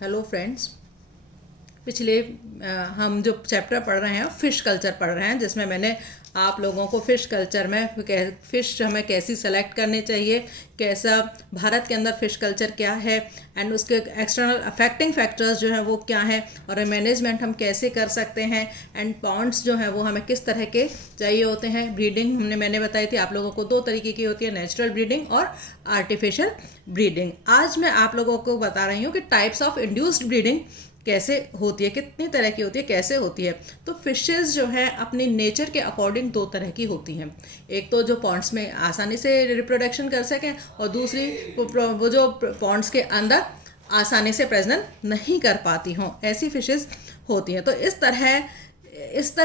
Hello friends. पिछले हम जो चैप्टर पढ़ रहे हैं फ़िश कल्चर पढ़ रहे हैं, जिसमें मैंने आप लोगों को फ़िश कल्चर में फ़िश हमें कैसी सेलेक्ट करनी चाहिए, कैसा भारत के अंदर फ़िश कल्चर क्या है एंड उसके एक्सटर्नल अफेक्टिंग फैक्टर्स जो हैं वो क्या हैं और मैनेजमेंट हम कैसे कर सकते हैं एंड पॉन्ड्स जो हैं वो हमें किस तरह के चाहिए होते हैं। ब्रीडिंग मैंने बताई थी आप लोगों को दो तरीके की होती है, नेचुरल ब्रीडिंग और आर्टिफिशियल ब्रीडिंग। आज मैं आप लोगों को बता रही हूँ कि टाइप्स ऑफ इंड्यूस्ड ब्रीडिंग कैसे होती है, कितनी तरह की होती है, कैसे होती है। तो फिशेस जो है अपनी नेचर के अकॉर्डिंग दो तरह की होती हैं। एक तो जो पॉन्ड्स में आसानी से रिप्रोडक्शन कर सकें और दूसरी वो जो पॉन्ड्स के अंदर आसानी से प्रजनन नहीं कर पाती हों, ऐसी फिशेस होती हैं। तो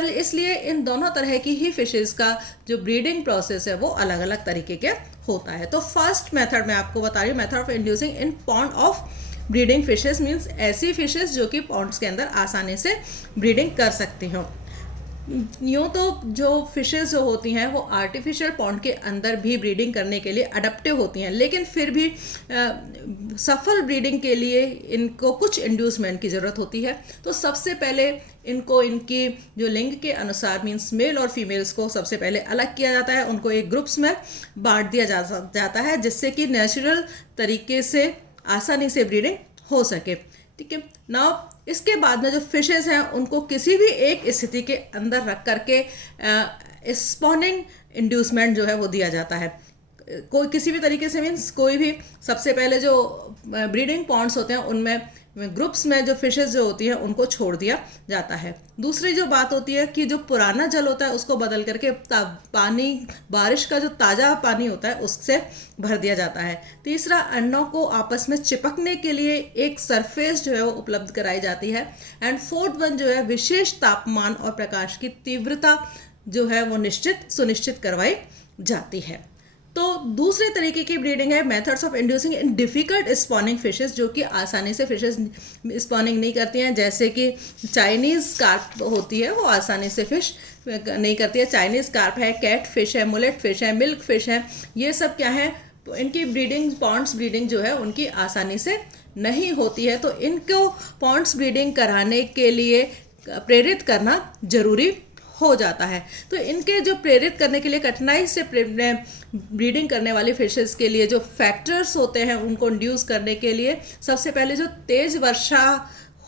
इसलिए इन दोनों तरह की ही फिशेस का जो ब्रीडिंग प्रोसेस है वो अलग अलग तरीके के होता है। तो फर्स्ट मेथड मैं आपको बता रही हूँ, method of inducing in pond of breeding fishes means ऐसी फिशेस जो कि पॉन्ड्स के अंदर आसानी से ब्रीडिंग कर सकती हों। यूँ तो जो फिशेस जो होती हैं वो आर्टिफिशियल पॉन्ड के अंदर भी ब्रीडिंग करने के लिए अडप्टिव होती हैं, लेकिन फिर भी सफल ब्रीडिंग के लिए इनको कुछ इंड्यूसमेंट की ज़रूरत होती है। तो सबसे पहले इनको इनकी जो लिंग के अनुसार मीन्स मेल और फीमेल्स को सबसे पहले अलग किया जाता है, उनको एक ग्रुप्स में बांट दिया जाता है जिससे कि नेचुरल तरीके से आसानी से ब्रीडिंग हो सके। ठीक है, नाउ इसके बाद में जो फिशेस हैं उनको किसी भी एक स्थिति के अंदर रख करके स्पॉनिंग इंड्यूसमेंट जो है वो दिया जाता है। कोई किसी भी तरीके से मीन्स कोई भी सबसे पहले जो ब्रीडिंग पॉन्ड्स होते हैं उनमें ग्रुप्स में जो फिशेस जो होती हैं उनको छोड़ दिया जाता है। दूसरी जो बात होती है कि जो पुराना जल होता है उसको बदल करके पानी, बारिश का जो ताज़ा पानी होता है उससे भर दिया जाता है। तीसरा, अंडों को आपस में चिपकने के लिए एक सरफेस जो है वो उपलब्ध कराई जाती है। एंड फोर्थ वन जो है विशेष तापमान और प्रकाश की तीव्रता जो है वो सुनिश्चित करवाई जाती है। तो दूसरे तरीके की ब्रीडिंग है methods of inducing in difficult spawning fishes, जो कि आसानी से फिशेस स्पॉनिंग नहीं करती हैं, जैसे कि चाइनीज़ कार्प होती है वो आसानी से फिश नहीं करती है। चाइनीज़ कार्प है, कैट फिश है, मुलेट फिश है, मिल्क फिश है, ये सब क्या है तो इनकी ब्रीडिंग पॉन्ड्स ब्रीडिंग जो है उनकी आसानी से नहीं होती है। तो इनको पॉन्ड्स ब्रीडिंग कराने के लिए प्रेरित करना ज़रूरी हो जाता है। तो इनके जो प्रेरित करने के लिए कठिनाई से ब्रीडिंग करने वाली फिशेस के लिए जो फैक्टर्स होते हैं उनको इंड्यूस करने के लिए सबसे पहले जो तेज़ वर्षा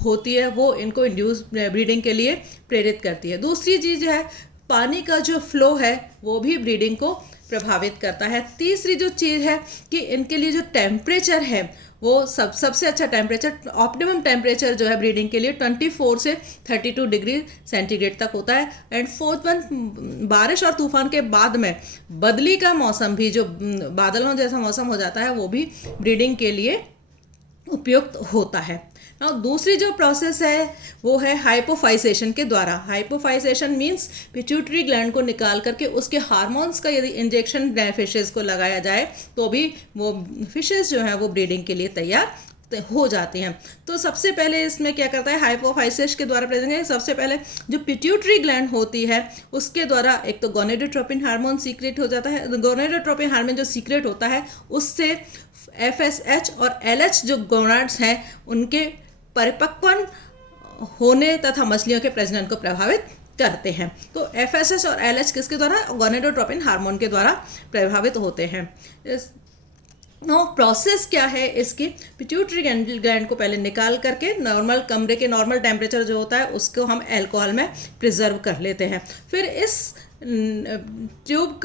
होती है वो इनको इंड्यूस ब्रीडिंग के लिए प्रेरित करती है। दूसरी चीज़ है पानी का जो फ्लो है वो भी ब्रीडिंग को प्रभावित करता है। तीसरी जो चीज़ है कि इनके लिए जो टेम्परेचर है वो सबसे अच्छा टेम्परेचर, ऑप्टिमम टेम्परेचर जो है ब्रीडिंग के लिए 24 से 32 डिग्री सेंटीग्रेड तक होता है। एंड फोर्थ वन, बारिश और तूफान के बाद में बदली का मौसम भी, जो बादलों जैसा मौसम हो जाता है, वो भी ब्रीडिंग के लिए उपयुक्त होता है। ना दूसरी जो प्रोसेस है वो है हाइपोफाइसेशन के द्वारा। हाइपोफाइसेशन मीन्स पिट्यूटरी ग्लैंड को निकाल करके उसके हार्मोन्स का यदि इंजेक्शन फिशेस को लगाया जाए तो भी वो फिशेस जो हैं वो ब्रीडिंग के लिए तैयार हो जाती हैं। तो सबसे पहले इसमें क्या करता है हाइपोफाइसेशन के द्वारा प्रेजेंट है, सबसे पहले जो पिट्यूटरी ग्लैंड होती है उसके द्वारा एक तो गोनेडोट्रोपिन हार्मोन सीक्रेट हो जाता है। गोनेडोट्रोपिन हार्मोन जो सीक्रेट होता है उससे FSH और LH जो गोनाड्स हैं उनके परिपक्वन होने तथा मछलियों के प्रजनन को प्रभावित करते हैं। तो FSH और LH किसके द्वारा? गोनेडोट्रोपिन हार्मोन के द्वारा प्रभावित होते हैं। प्रोसेस क्या है इसकी? पिट्यूटरी ग्लैंड को पहले निकाल करके नॉर्मल कमरे के नॉर्मल टेम्परेचर जो होता है उसको हम अल्कोहल में प्रिजर्व कर लेते हैं। फिर इस ट्यूब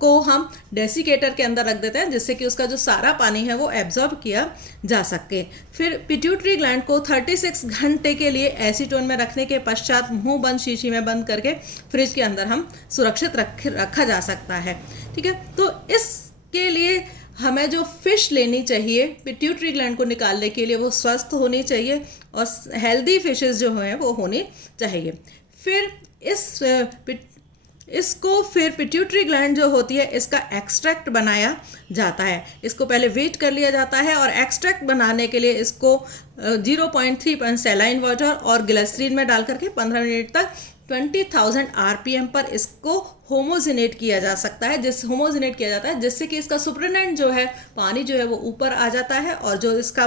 को हम डेसिकेटर के अंदर रख देते हैं जिससे कि उसका जो सारा पानी है वो एब्जॉर्ब किया जा सके। फिर पिट्यूटरी ग्लैंड को 36 घंटे के लिए एसीटोन में रखने के पश्चात मुंह बंद शीशी में बंद करके फ्रिज के अंदर हम सुरक्षित रखा जा सकता है। ठीक है, तो इसके लिए हमें जो फ़िश लेनी चाहिए पिट्यूटरी ग्लैंड को निकालने के लिए वो स्वस्थ होनी चाहिए और हेल्दी फिशेस जो हैं वो होनी चाहिए। फिर इसको फिर पिट्यूटरी ग्लैंड जो होती है इसका एक्सट्रैक्ट बनाया जाता है। इसको पहले वेट कर लिया जाता है और एक्सट्रैक्ट बनाने के लिए इसको 0.3 सैलाइन वाटर और ग्लिसरीन में डाल करके 15 मिनट तक 20,000 RPM पर इसको होमोजिनेट किया जा सकता है, जिससे कि इसका सुपरनेंट जो है पानी जो है वो ऊपर आ जाता है और जो इसका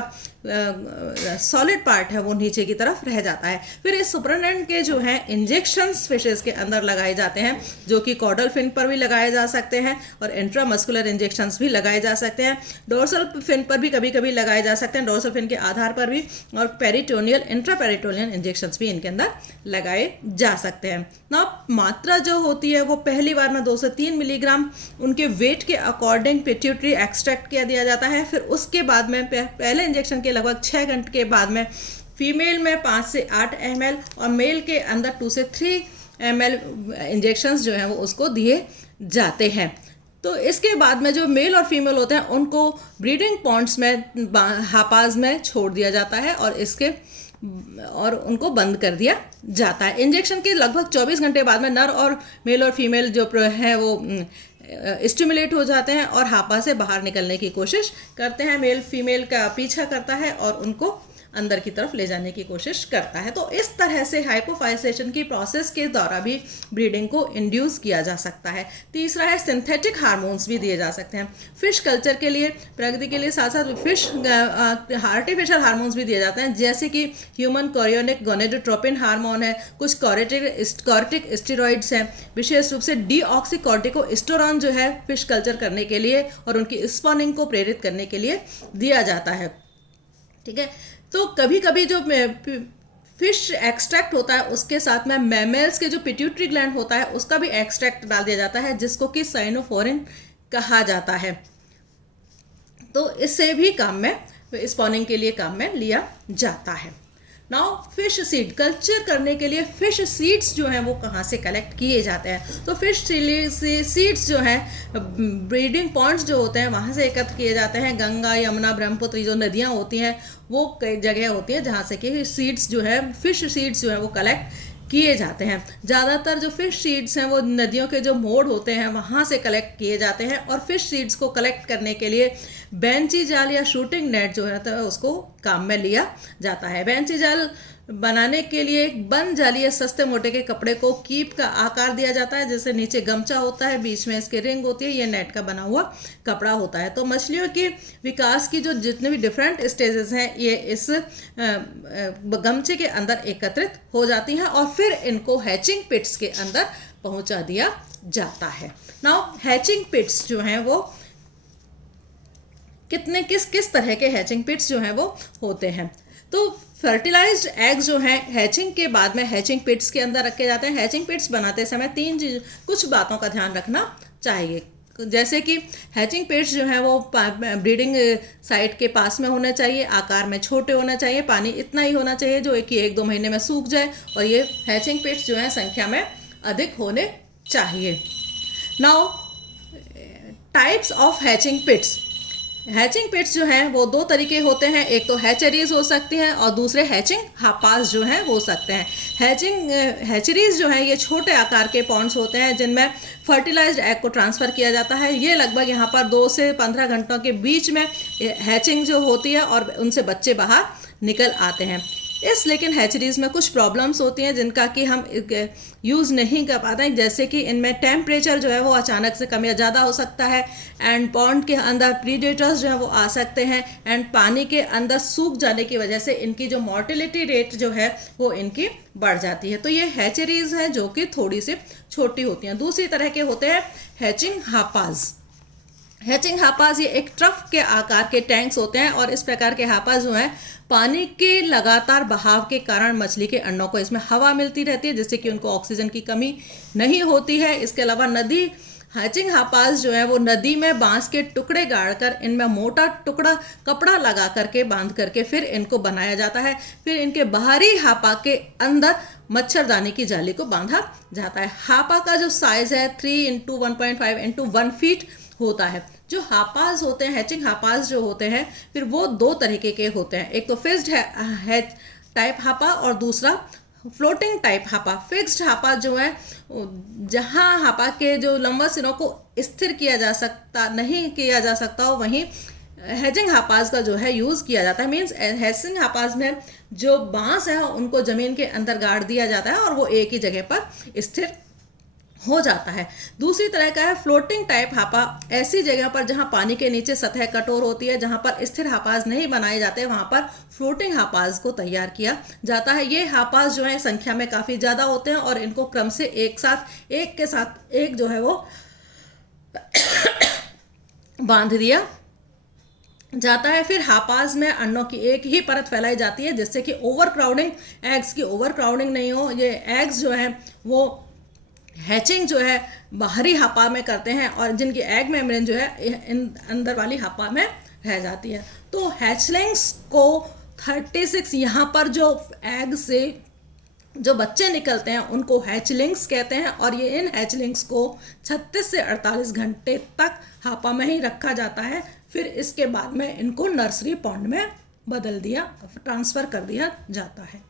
सॉलिड पार्ट है वो नीचे की तरफ रह जाता है। फिर इस सुपरनेंट के जो हैं इंजेक्शंस फिशेस के अंदर लगाए जाते हैं, जो कि कॉर्डल फिन पर भी लगाए जा सकते हैं और इंट्रामस्कुलर इंजेक्शंस भी लगाए जा सकते हैं। डोर्सल फिन पर भी कभी कभी लगाए जा सकते हैं, डोर्सल फिन के आधार पर भी, और पेरिटोनियल इंट्रापेरिटोनियल इंजेक्शंस भी इनके अंदर लगाए जा सकते हैं ना। मात्रा जो होती है वो पहली बार में 2 से 3 मिलीग्राम उनके वेट के अकॉर्डिंग पिट्यूटरी एक्सट्रैक्ट किया दिया जाता है। फिर उसके बाद में पहले इंजेक्शन के लगभग 6 घंटे के बाद में फीमेल में 5 से 8 ml और मेल के अंदर 2 से 3 ml इंजेक्शंस जो हैं वो उसको दिए जाते हैं। तो इसके बाद में जो मेल और फीमेल होते हैं उनको ब्रीडिंग पॉन्ड्स में हापाज में छोड़ दिया जाता है और उनको बंद कर दिया जाता है। इंजेक्शन के लगभग 24 घंटे बाद में नर और मेल और फीमेल जो है वो स्टिमुलेट हो जाते हैं और हापा से बाहर निकलने की कोशिश करते हैं। मेल फीमेल का पीछा करता है और उनको अंदर की तरफ ले जाने की कोशिश करता है। तो इस तरह से हाइपोफाइसेशन की प्रोसेस के द्वारा भी ब्रीडिंग को इंड्यूस किया जा सकता है। तीसरा है सिंथेटिक हार्मोन्स भी दिए जा सकते हैं। फिश कल्चर के लिए, प्रगति के लिए साथ साथ फिश आर्टिफिशियल हार्मोन्स भी दिए जाते हैं, जैसे कि ह्यूमन कोरियोनिक गोनेडोट्रोपिन हार्मोन है, कुछ कॉर्टिक स्टेरॉइड्स हैं, विशेष रूप से डीऑक्सीकॉर्टिकोस्टेरॉन जो है फिश कल्चर करने के लिए और उनकी स्पॉनिंग को प्रेरित करने के लिए दिया जाता है। ठीक है, तो कभी कभी जो फिश एक्सट्रैक्ट होता है उसके साथ में मैमल्स के जो पिट्यूटरी ग्लैंड होता है उसका भी एक्सट्रैक्ट डाल दिया जाता है, जिसको कि साइनोफोरिन कहा जाता है। तो इससे भी काम में, स्पॉनिंग के लिए काम में लिया जाता है। नाउ फिश सीड कल्चर करने के लिए फिश सीड्स जो हैं वो कहाँ से कलेक्ट किए जाते हैं? तो फिश सीड्स जो हैं ब्रीडिंग पॉन्ड्स जो होते हैं वहाँ से एकत्र किए जाते हैं। गंगा, यमुना, ब्रह्मपुत्र जो नदियाँ होती हैं वो कई जगह होती हैं जहाँ से कि सीड्स जो है, फिश सीड्स जो है वो कलेक्ट किए जाते हैं। ज़्यादातर जो फिश सीड्स हैं वो नदियों के जो मोड़ होते हैं वहाँ से कलेक्ट किए जाते हैं और फिश सीड्स को कलेक्ट करने के लिए बेंची जाल या शूटिंग नेट जो रहता है उसको काम में लिया जाता है। बेंची जाल बनाने के लिए एक बंद जाली या सस्ते मोटे के कपड़े को कीप का आकार दिया जाता है, जैसे नीचे गमछा होता है, बीच में इसके रिंग होती है, ये नेट का बना हुआ कपड़ा होता है। तो मछलियों की विकास की जो जितने भी डिफरेंट स्टेजेस हैं ये इस गमछे के अंदर एकत्रित हो जाती हैं और फिर इनको हैचिंग पिट्स के अंदर पहुंचा दिया जाता है। नाउ हैचिंग पिट्स जो हैं वो किस तरह के हैचिंग पिट्स जो हैं वो होते हैं? तो फर्टिलाइज्ड एग्स जो हैं हैचिंग के बाद में हैचिंग पिट्स के अंदर रखे जाते हैं। हैचिंग पिट्स बनाते समय कुछ बातों का ध्यान रखना चाहिए, जैसे कि हैचिंग पिट्स जो हैं वो ब्रीडिंग साइट के पास में होने चाहिए, आकार में छोटे होना चाहिए, पानी इतना ही होना चाहिए जो कि 1-2 महीने में सूख जाए और ये हैचिंग पिट्स जो हैं संख्या में अधिक होने चाहिए। Now types of hatching pits. Hatching pits जो हैं वो 2 तरीके होते हैं, एक तो हैचरीज हो सकती हैं और दूसरे हैचिंग हापास जो हैं हो सकते हैं। हैचरीज जो हैं ये छोटे आकार के पॉन्ड्स होते हैं जिनमें फर्टिलाइज्ड एग को ट्रांसफ़र किया जाता है। ये लगभग यहाँ पर 2 से 15 घंटों के बीच में हैचिंग जो होती है और उनसे बच्चे बाहर निकल आते हैं। लेकिन हैचरीज में कुछ प्रॉब्लम्स होती हैं जिनका कि हम यूज़ नहीं कर पाते हैं, जैसे कि इनमें टेम्परेचर जो है वो अचानक से कम या ज़्यादा हो सकता है, एंड पॉन्ड के अंदर प्रीडेटर्स जो है वो आ सकते हैं, एंड पानी के अंदर सूख जाने की वजह से इनकी जो मॉर्टेलिटी रेट जो है वो इनकी बढ़ जाती है। तो ये हैचरीज हैं जो कि थोड़ी सी छोटी होती हैं। दूसरी तरह के होते हैं हैचिंग हापाज। हैचिंग हापाज ये एक ट्रफ के आकार के टैंक्स होते हैं और इस प्रकार के हापाज जो हैं पानी के लगातार बहाव के कारण मछली के अंडों को इसमें हवा मिलती रहती है, जिससे कि उनको ऑक्सीजन की कमी नहीं होती है। इसके अलावा हैचिंग हापाज जो है वो नदी में बांस के टुकड़े गाड़कर इनमें मोटा टुकड़ा कपड़ा लगा करके बांध करके फिर इनको बनाया जाता है। फिर इनके बाहरी हापा के अंदर मच्छरदानी की जाली को बांधा जाता है। हापा का जो साइज है 3 × 1.5 × 1 फीट होता है। जो हापाज होते हैं, हैचिंग हापाज जो होते हैं, फिर वो 2 तरीके के होते हैं, एक तो फिक्स्ड है टाइप हापा और दूसरा फ्लोटिंग टाइप हापा। फिक्स्ड हापा जो है जहाँ हापा के जो लंबा सिरों को स्थिर नहीं किया जा सकता हो वहीं हैचिंग हापाज का जो है यूज़ किया जाता है। मीन्स हैचिंग हापाज में जो बांस है उनको ज़मीन के अंदर गाड़ दिया जाता है और वो एक ही जगह पर स्थिर हो जाता है। दूसरी तरह का है फ्लोटिंग टाइप हापा। ऐसी जगह पर जहां पानी के नीचे सतह कठोर होती है, जहां पर स्थिर हापाज नहीं बनाए जाते, वहां पर फ्लोटिंग हापाज को तैयार किया जाता है। ये हापाज जो है संख्या में काफ़ी ज़्यादा होते हैं और इनको क्रम से एक के साथ एक जो है वो बांध दिया जाता है। फिर हापाज में अंडों की एक ही परत फैलाई जाती है, जिससे कि ओवर क्राउडिंग, एग्स की ओवर क्राउडिंग नहीं हो। ये एग्स जो है वो हैचिंग जो है बाहरी हापा में करते हैं और जिनकी एग मेम्ब्रेन जो है अंदर वाली हापा में रह जाती है। तो हैचलिंग्स को 36 यहाँ पर जो एग से जो बच्चे निकलते हैं उनको हैचलिंग्स कहते हैं और ये इन हैचलिंग्स को 36 से 48 घंटे तक हापा में ही रखा जाता है। फिर इसके बाद में इनको नर्सरी पॉन्ड में ट्रांसफ़र कर दिया जाता है।